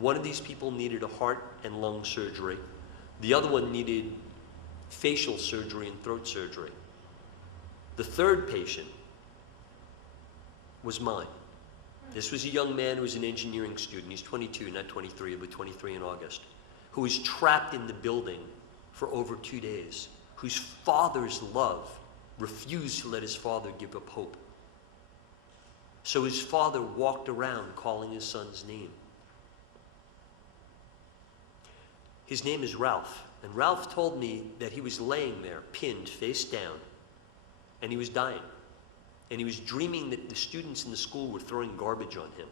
One of these people needed a heart and lung surgery. The other one needed facial surgery and throat surgery. The third patient was mine. This was a young man who was an engineering student. He's 22, not 23, but 23 in August, who was trapped in the building for over 2 days, whose father's love refused to let his father give up hope. So his father walked around calling his son's name. His name is Ralph, and Ralph told me that he was laying there, pinned face down, and he was dying. And he was dreaming that the students in the school were throwing garbage on him.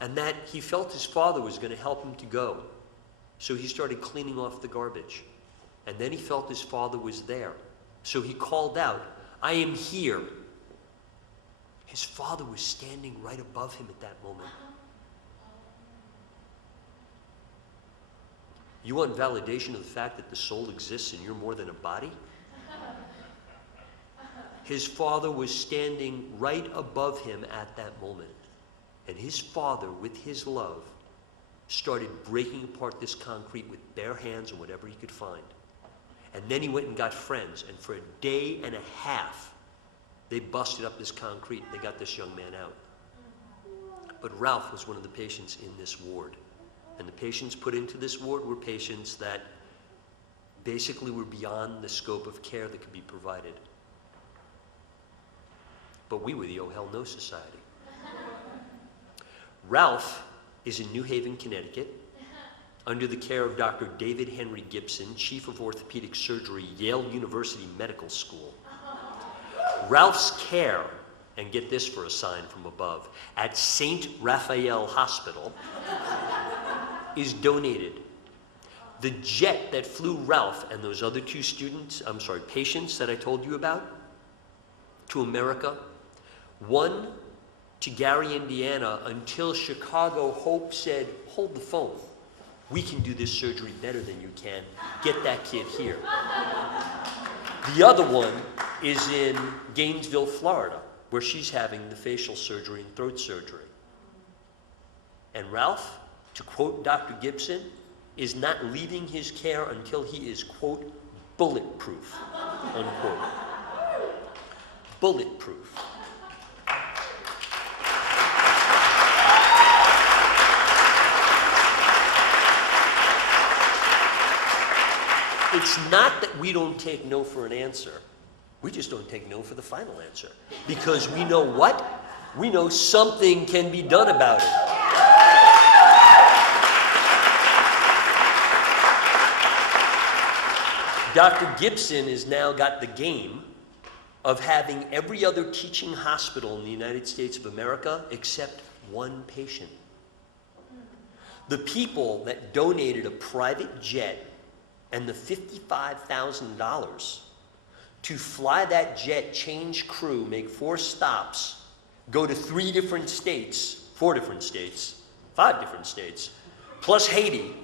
And that he felt his father was going to help him to go. So he started cleaning off the garbage. And then he felt his father was there. So he called out, "I am here." His father was standing right above him at that moment. You want validation of the fact that the soul exists and you're more than a body? His father was standing right above him at that moment. And his father, with his love, started breaking apart this concrete with bare hands and whatever he could find. And then he went and got friends, and for a day and a half, they busted up this concrete. They got this young man out. But Ralph was one of the patients in this ward. And the patients put into this ward were patients that basically were beyond the scope of care that could be provided. But we were the Oh Hell No Society. Ralph is in New Haven, Connecticut, under the care of Dr. David Henry Gibson, Chief of Orthopedic Surgery, Yale University Medical School. Ralph's care, and get this for a sign from above, at St. Raphael Hospital is donated. The jet that flew Ralph and those other two patients that I told you about to America, one to Gary, Indiana, until Chicago Hope said, "Hold the phone. We can do this surgery better than you can. Get that kid here." The other one is in Gainesville, Florida, where she's having the facial surgery and throat surgery. And Ralph, to quote Dr. Gibson, is not leaving his care until he is, quote, bulletproof, unquote. Bulletproof. It's not that we don't take no for an answer. We just don't take no for the final answer. Because we know what? We know something can be done about it. Dr. Gibson has now got the game of having every other teaching hospital in the United States of America except one patient. The people that donated a private jet and the $55,000 to fly that jet, change crew, make 4 stops, go to 3 different states, 4 different states, 5 different states, plus Haiti,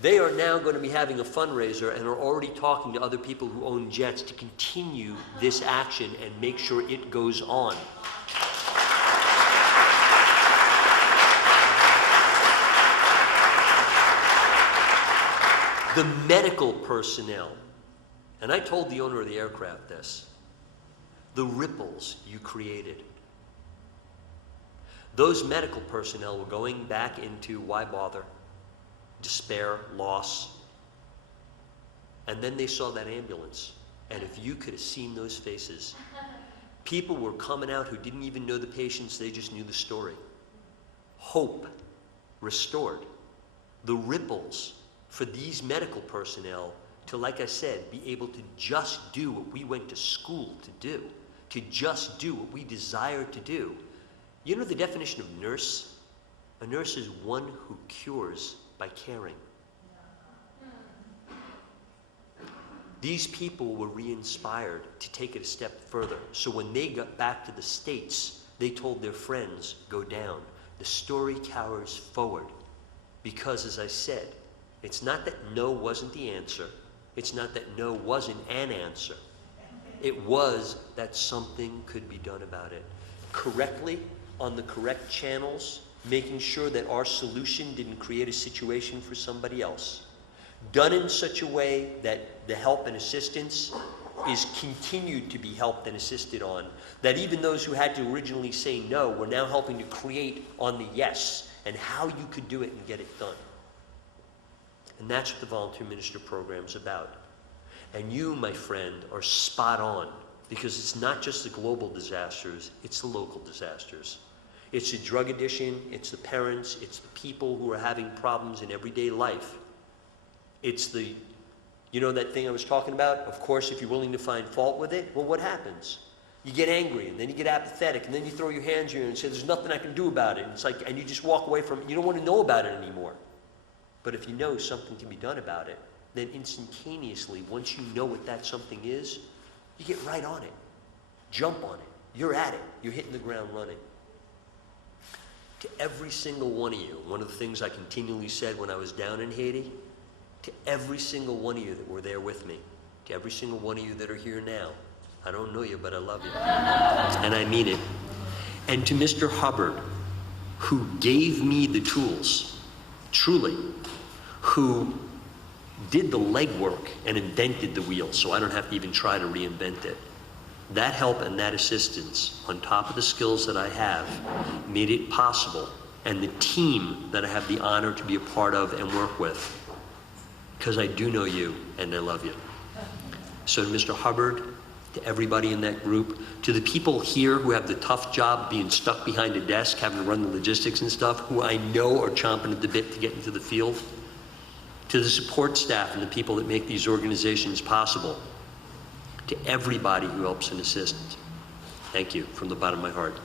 they are now going to be having a fundraiser and are already talking to other people who own jets to continue this action and make sure it goes on. The medical personnel, and I told the owner of the aircraft this, the ripples you created. Those medical personnel were going back into why bother, despair, loss, and then they saw that ambulance, and if you could have seen those faces, people were coming out who didn't even know the patients, they just knew the story. Hope restored. The ripples for these medical personnel to, like I said, be able to just do what we went to school to do, to just do what we desire to do. You know the definition of nurse? A nurse is one who cures by caring. These people were re-inspired to take it a step further. So when they got back to the States, they told their friends, go down. The story cowers forward. Because, as I said, it's not that no wasn't the answer. It's not that no wasn't an answer. It was that something could be done about it. Correctly, on the correct channels, making sure that our solution didn't create a situation for somebody else. Done in such a way that the help and assistance is continued to be helped and assisted on. That even those who had to originally say no, we're now helping to create on the yes, and how you could do it and get it done. And that's what the Volunteer Minister Program's about. And you, my friend, are spot on, because it's not just the global disasters, it's the local disasters. It's the drug addiction, it's the parents, it's the people who are having problems in everyday life. It's the, you know that thing I was talking about? Of course, if you're willing to find fault with it, well, what happens? You get angry, and then you get apathetic, and then you throw your hands in and say, there's nothing I can do about it. And it's like, and you just walk away from it. You don't want to know about it anymore. But if you know something can be done about it, then instantaneously, once you know what that something is, you get right on it. Jump on it. You're at it. You're hitting the ground running. To every single one of you, one of the things I continually said when I was down in Haiti, to every single one of you that were there with me, to every single one of you that are here now, I don't know you, but I love you. And I mean it. And to Mr. Hubbard, who gave me the tools, truly, who did the legwork and invented the wheel, so I don't have to even try to reinvent it. That help and that assistance, on top of the skills that I have, made it possible, and the team that I have the honor to be a part of and work with, because I do know you and I love you. So to Mr. Hubbard, to everybody in that group, to the people here who have the tough job being stuck behind a desk, having to run the logistics and stuff, who I know are chomping at the bit to get into the field, to the support staff and the people that make these organizations possible, to everybody who helps and assists. Thank you from the bottom of my heart.